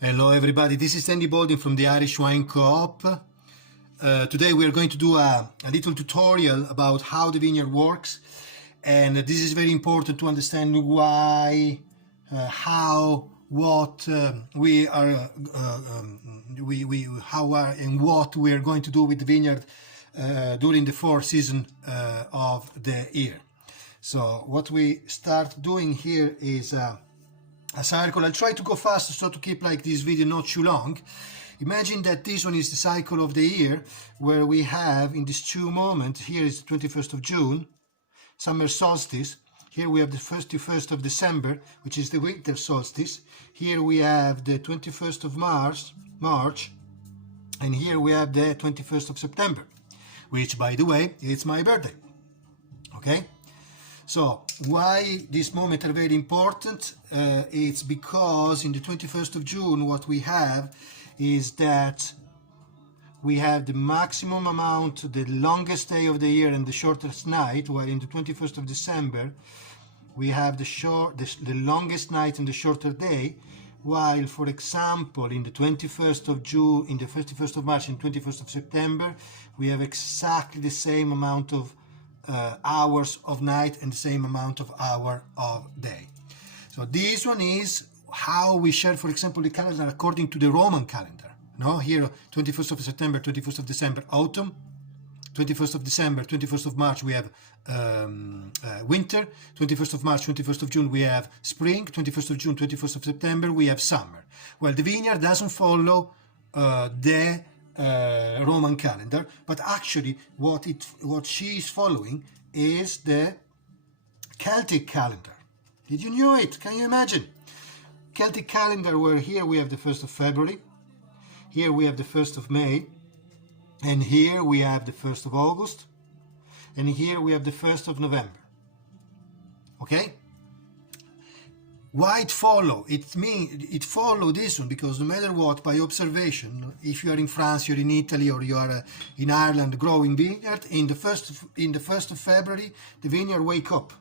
Hello everybody, this is Andy Balding from the Irish Wine Coop. Today we are going to do a little tutorial about how the vineyard works, and this is very important to understand why, how, what we are, and what we are going to do with the vineyard during the 4 seasons of the year. So what we start doing here is a cycle. I'll try to go fast so to keep like this video not too long. Imagine that this one is the cycle of the year, where we have in these two moments, here is the 21st of June, summer solstice. Here we have the 31st of December, which is the winter solstice. Here we have the 21st of March, and here we have the 21st of September, which, by the way, it's my birthday. Okay? So why these moments are very important? It's because in the 21st of June what we have is that we have the maximum amount, the longest day of the year and the shortest night, while in the 21st of December we have the longest night and the shorter day, while, for example, in the 21st of June, in the 31st of March and 21st of September we have exactly the same amount of hours of night and the same amount of hour of day. So this one is how we share, for example, the calendar according to the Roman calendar. No, here 21st of September, 21st of December, autumn. 21st of December, 21st of March we have winter. 21st of March, 21st of June we have spring. 21st of June, 21st of September we have summer. Well, the vineyard doesn't follow the Roman calendar, but actually what she is following is the Celtic calendar. Did you know it? Can you imagine? Celtic calendar, where here we have the 1st of February, here we have the 1st of May, and here we have the 1st of August, and here we have the 1st of November. Okay? Why it follow? It follow this one because no matter what, by observation, if you are in France, you're in Italy, or you are in Ireland growing vineyard, in the 1st of February, the vineyard wake up.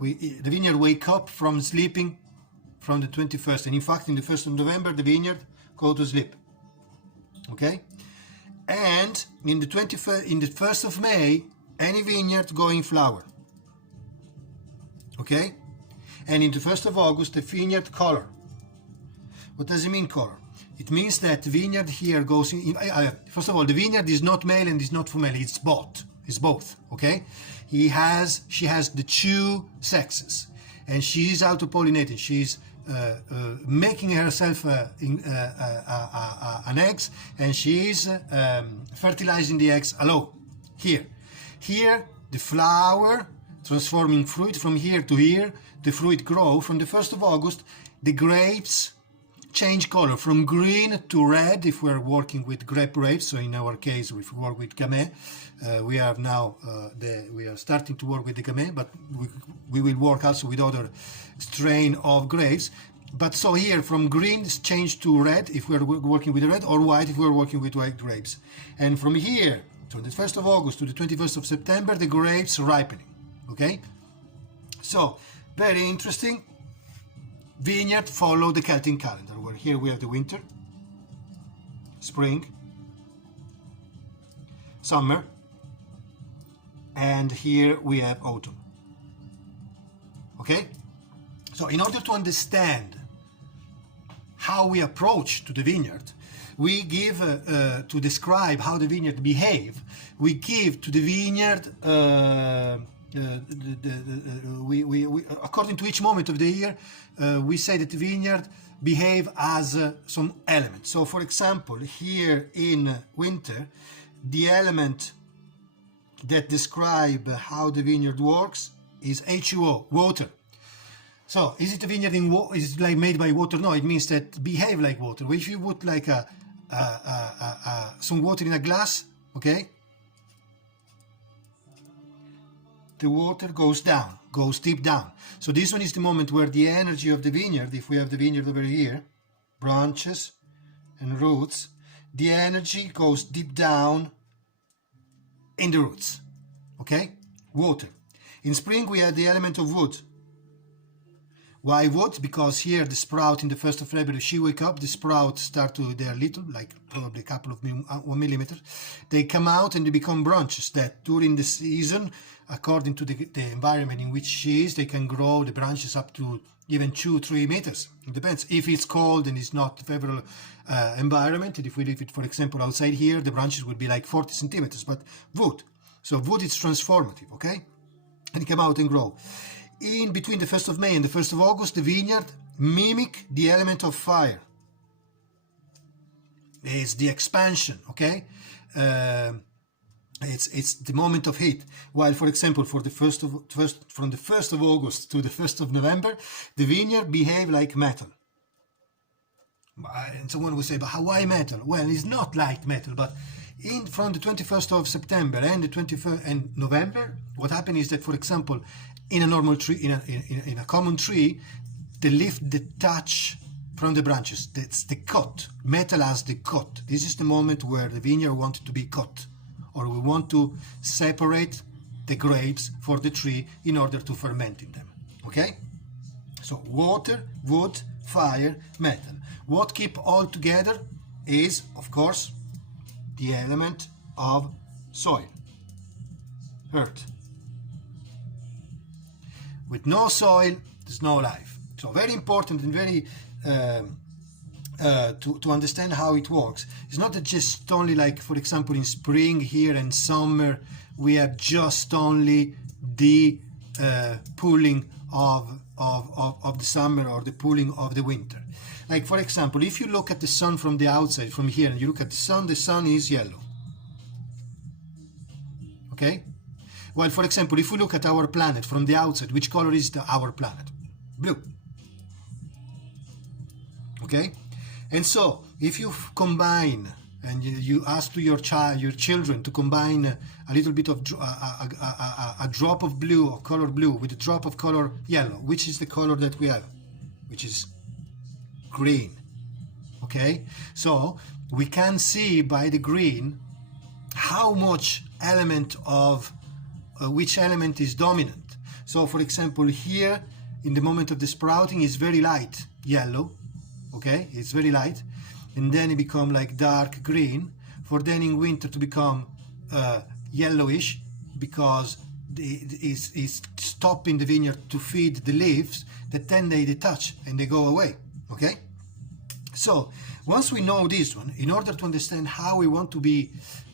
The vineyard wake up from sleeping from the 21st, and in fact, in the 1st of November, the vineyard go to sleep. Okay, and in the 1st of May, any vineyard go in flower. Okay, and in the 1st of August, the vineyard color. What does it mean, color? It means that the vineyard here goes in. First of all, the vineyard is not male and is not female. It's both. It's both. Okay, she has the two sexes, and she is auto-pollinating. She's making herself an eggs, and she is fertilizing the eggs alone. Here, the flower transforming fruit from here to here. The fruit grow from the 1st of August. The grapes change color from green to red if we are working with grape grapes. So in our case, if we work with Gamay, we have now we are starting to work with the Gamay, but we will work also with other strain of grapes. But so here from green is changed to red if we are working with red, or white if we are working with white grapes. And from here, from the 1st of August to the 21st of September, the grapes ripening. Okay, so very interesting. Vineyard follow the Celtic calendar, where here we have the winter, spring, summer, and here we have autumn. Okay, so in order to understand how we approach to the vineyard, we give to describe how the vineyard behave, we give to the vineyard according to each moment of the year, we say that the vineyard behave as some element. So, for example, here in winter, the element that describe how the vineyard works is H2O, water. So, is it a vineyard is it like made by water? No, it means that behave like water. If you put like some water in a glass, okay, the water goes down, goes deep down. So this one is the moment where the energy of the vineyard, if we have the vineyard over here, branches and roots, the energy goes deep down in the roots. Okay? Water. In spring we have the element of wood. Why wood? Because here the sprout in the 1st of February, she wake up, the sprout start to, they're little, like probably a couple of 1 millimeter. They come out and they become branches that during the season, according to the environment in which she is, they can grow the branches up to even 2-3 meters. It depends. If it's cold and it's not favorable environment, and if we leave it, for example, outside here, the branches will be like 40 centimeters, but wood. So wood is transformative, okay? And come out and grow. In between the 1st of May and the 1st of August, the vineyard mimic the element of fire. It's the expansion, okay? It's the moment of heat. While, for example, from the 1st of August to the 1st of November, the vineyard behave like metal. And someone will say, but why metal? Well, it's not like metal, but from the 21st of September and the 21st and November, what happened is that, for example, in a normal tree, in a common tree, the leaf detach from the branches. That's the cut. Metal has the cut. This is the moment where the vineyard wanted to be cut, or we want to separate the grapes for the tree in order to ferment in them. Okay? So water, wood, fire, metal. What keep all together is, of course, the element of soil, earth. With no soil, there's no life. So very important and very to understand how it works. It's not that just only like, for example, in spring here and summer, we have just only the pooling of the summer or the pooling of the winter. Like, for example, if you look at the sun from the outside, from here, and you look at the sun is yellow. Okay? Well, for example, if we look at our planet from the outside, which color is our planet? Blue. Okay? And so, if you combine, and you ask to your children to combine a little bit of a drop of blue or color blue with a drop of color yellow, which is the color that we have, which is green. Okay? So, we can see by the green how much element of which element is dominant. So, for example, here in the moment of the sprouting is very light yellow, okay, it's very light, and then it become like dark green, for then in winter to become yellowish, because it's stopping the vineyard to feed the leaves, that then they detach and they go away. Okay, so once we know this one, in order to understand how we want to be,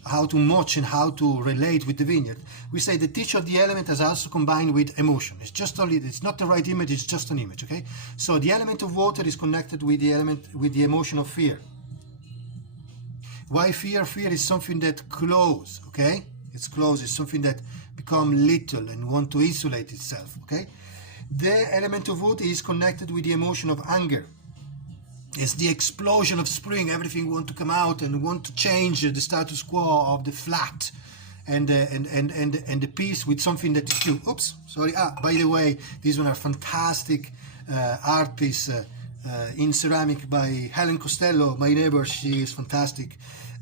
how to match and how to relate with the vineyard, we say that each of the element is also combined with emotion. It's just only, it's not the right image, it's just an image, okay? So the element of water is connected with the emotion of fear. Why fear? Fear is something that close, okay? It's close, it's something that become little and want to isolate itself, okay? The element of wood is connected with the emotion of anger. It's the explosion of spring. Everything want to come out and want to change the status quo of the flat and the piece with something that is new. Oops, sorry. By the way, these one are fantastic art piece in ceramic by Helen Costello, my neighbor. She is fantastic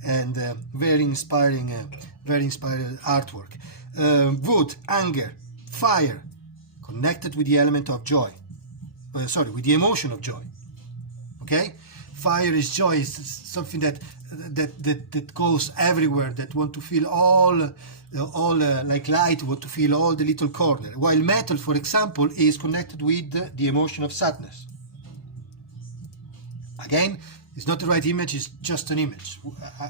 and very inspiring artwork. Wood, anger, fire, connected with the element of joy. With the emotion of joy. Okay, fire is joy. Is something that goes everywhere. That want to feel all like light. Want to feel all the little corner. While metal, for example, is connected with the emotion of sadness. Again, it's not the right image. It's just an image.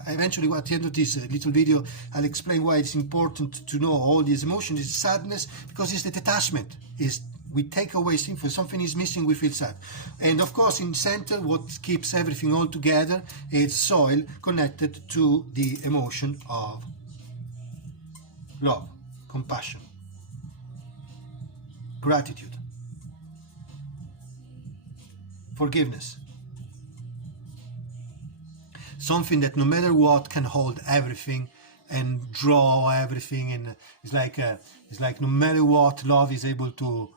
Eventually, at the end of this little video, I'll explain why it's important to know all these emotions. It's sadness because it's the detachment. We take away something is missing, we feel sad. And of course, in center, what keeps everything all together is soil connected to the emotion of love, compassion, gratitude, forgiveness. Something that no matter what can hold everything and draw everything, and it's like no matter what, love is able to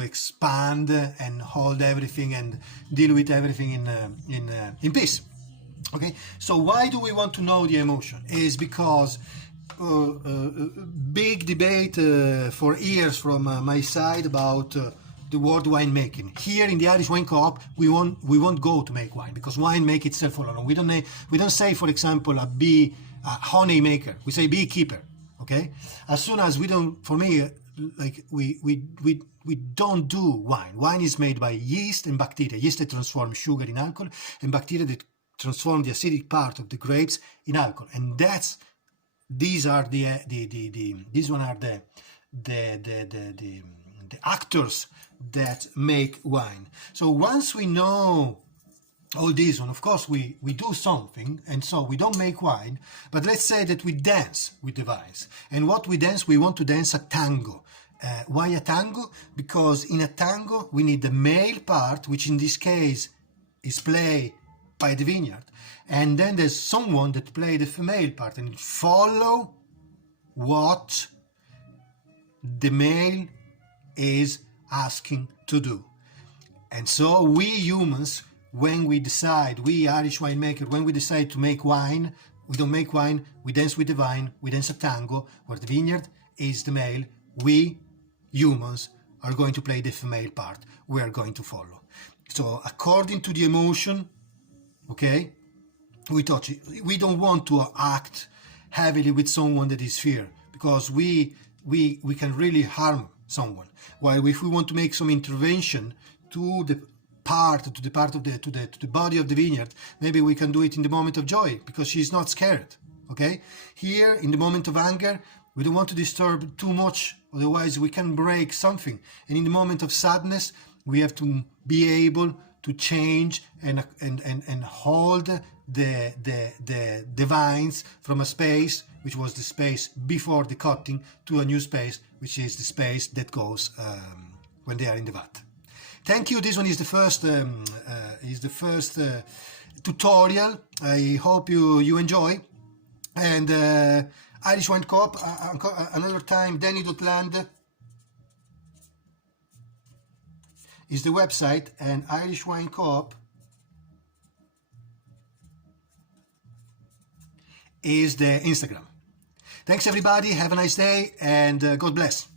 expand and hold everything and deal with everything in peace. Okay, so why do we want to know the emotion? Is because big debate for years from my side about the word winemaking. Here in the Irish Wine Co-op, we won't go to make wine, because wine make itself alone. We don't say, for example, a honey maker. We say beekeeper. Okay. As soon as we don't, for me, like we don't do wine. Wine is made by yeast and bacteria. Yeast that transform sugar in alcohol, and bacteria that transform the acidic part of the grapes in alcohol. And these are the actors that make wine. So once we know all this one, of course we do something, and so we don't make wine, but let's say that we dance with the vines. And what we dance, we want to dance a tango. Why a tango? Because in a tango we need the male part, which in this case is played by the vineyard, and then there's someone that play the female part and follow what the male is asking to do. And so we humans, when we decide, we Irish winemakers, when we decide to make wine, we don't make wine, we dance with the vine, we dance a tango where the vineyard is the male. We humans are going to play the female part. We are going to follow. So according to the emotion, okay, we don't want to act heavily with someone that is fear, because we can really harm someone. While if we want to make some intervention to the body of the vineyard, maybe we can do it in the moment of joy, because she's not scared. Okay, here in the moment of anger, we don't want to disturb too much, otherwise we can break something. And in the moment of sadness, we have to be able to change and hold the vines from a space which was the space before the cutting to a new space, which is the space that goes when they are in the vat. Thank you. This one is the first tutorial. I hope you enjoy. And Irish Wine Co-op, another time, Danny.land is the website, and Irish Wine Co-op is the Instagram. Thanks everybody, have a nice day, and God bless.